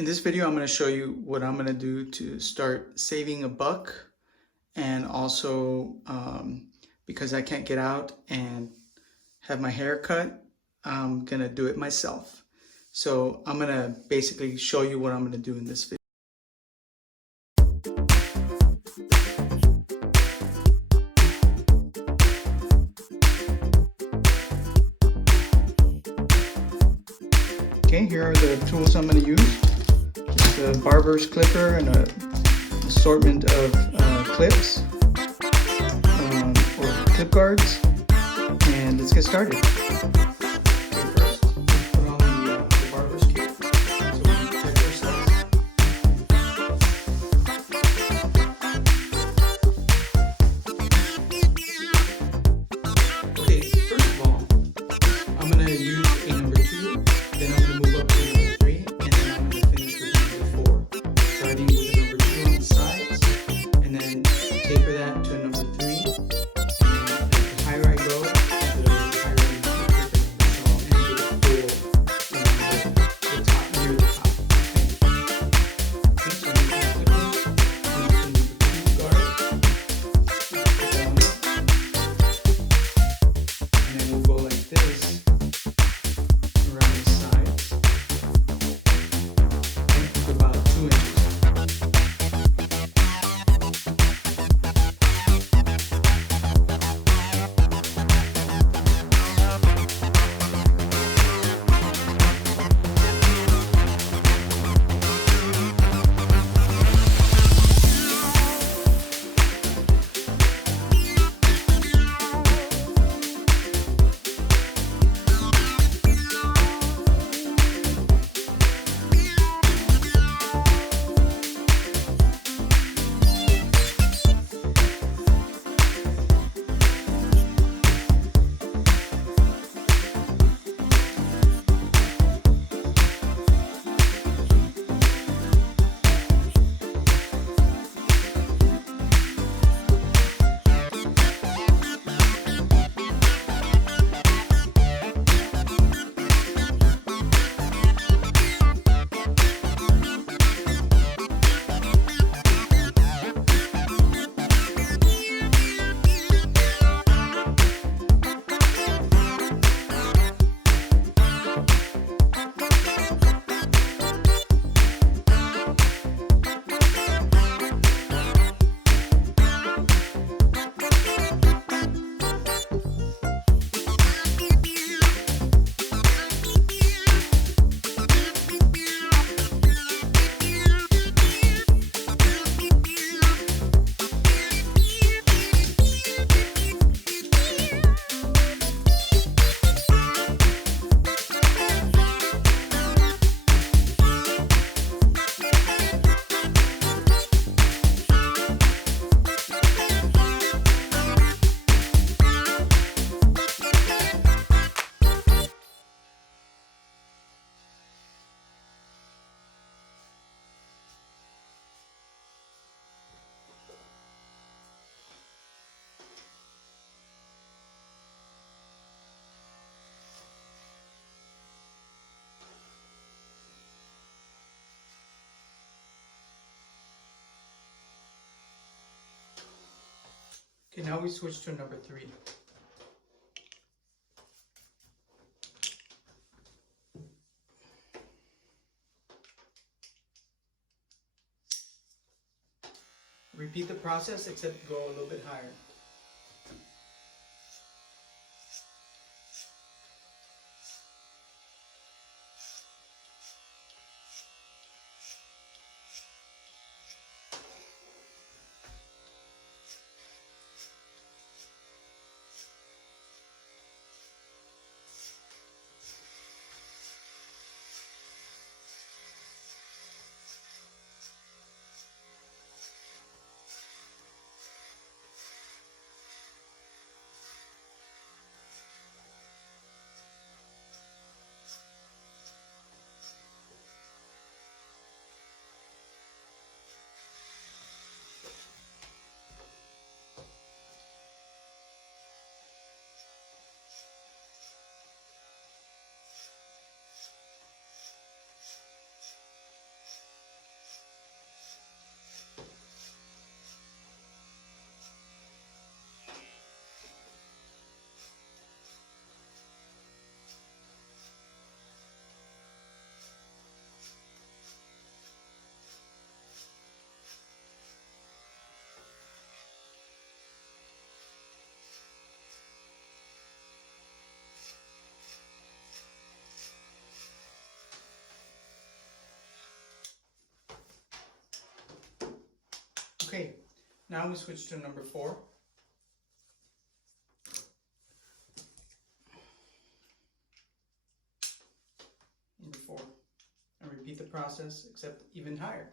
In this video, I'm going to show you what I'm going to do to start saving a buck, and also because I can't get out and have my hair cut, I'm going to do it myself. So I'm going to basically show you what I'm going to do in this video. Okay, here are the tools I'm going to use. It's a barber's clipper and an assortment of clips or clip guards, and let's get started. Okay, first, put on the barber's kit so we can protect ourselves. Okay, first of all, I'm going to use a number 2, then I'm going to move up to number 3, and then I'm going to finish with number 4. Starting with the number 2 on the sides, and then taper that to number 3, and then the higher I go, the higher I taper number. So I'll end with a 4 around the top, near the top. Okay, so I'm going to clip this, and then the number 2 guard, put that on it, and then we'll go like this around the sides, and about 2 inches. Okay, now we switch to number 3. Repeat the process, except go a little bit higher. Okay, now we switch to number 4. Number 4. And repeat the process, except even higher.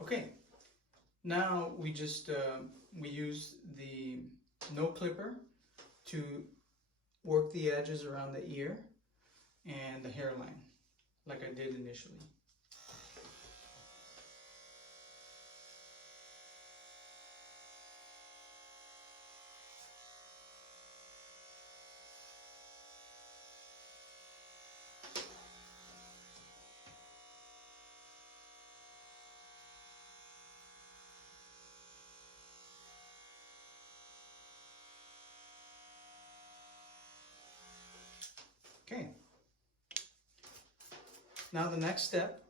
Okay, now we just we use the no clipper to work the edges around the ear and the hairline, like I did initially. Okay. Now the next step,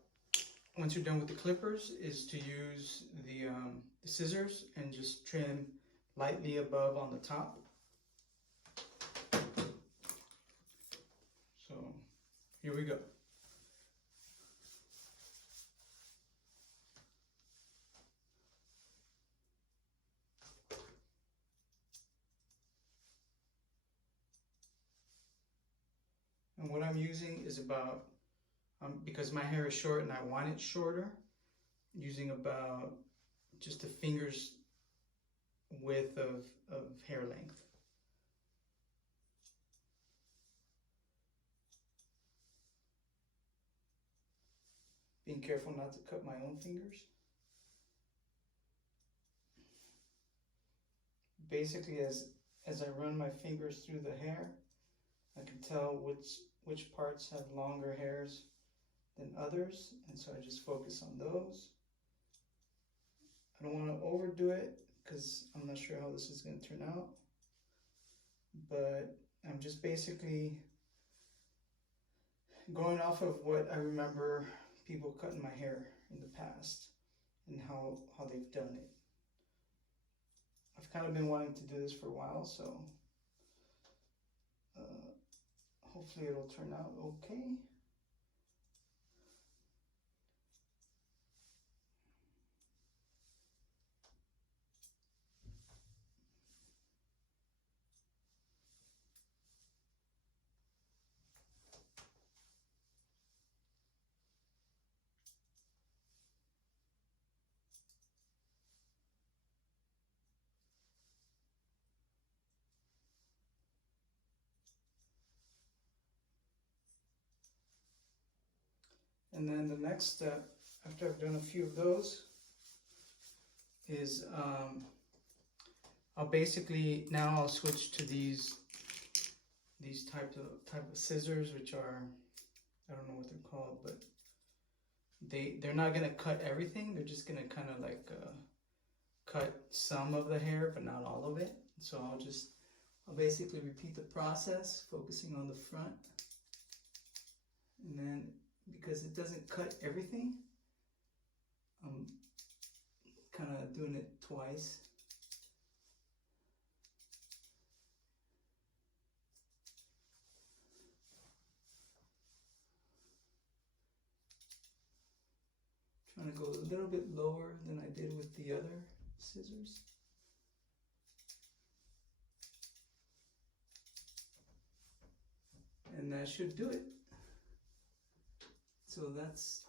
once you're done with the clippers, is to use the scissors and just trim lightly above on the top. So here we go. And what I'm using is about, because my hair is short and I want it shorter, using about just a finger's width of hair length. Being careful not to cut my own fingers. Basically, as I run my fingers through the hair, I can tell which parts have longer hairs than others, and so I just focus on those. I don't want to overdo it because I'm not sure how this is going to turn out, but I'm just basically going off of what I remember people cutting my hair in the past and how they've done it. I've kind of been wanting to do this for a while, so hopefully it'll turn out okay. And then the next step, after I've done a few of those, is I'll switch to these type of scissors, which are, I don't know what they're called, but they're not gonna cut everything. They're just gonna kind of like cut some of the hair, but not all of it. So I'll basically repeat the process, focusing on the front, and then because it doesn't cut everything, I'm kind of doing it twice. I'm gonna go a little bit lower than I did with the other scissors. And that should do it. So that's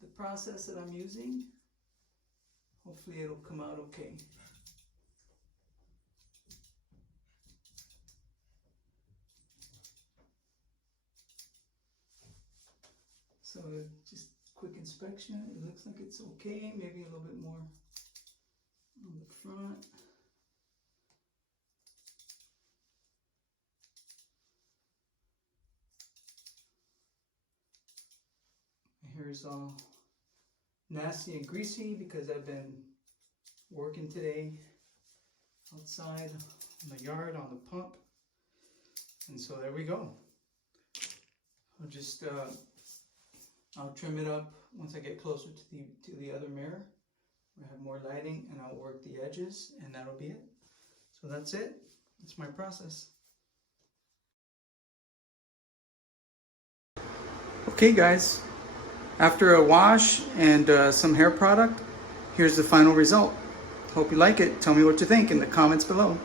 the process that I'm using. Hopefully it'll come out okay. So just quick inspection, it looks like it's okay, maybe a little bit more on the front. My hair is all nasty and greasy because I've been working today outside in the yard on the pump. And so there we go. I'll just I'll trim it up once I get closer to the other mirror. I have more lighting, and I'll work the edges, and that'll be it. So that's it. That's my process. Okay guys, after a wash and some hair product, here's the final result. Hope you like it. Tell me what you think in the comments below.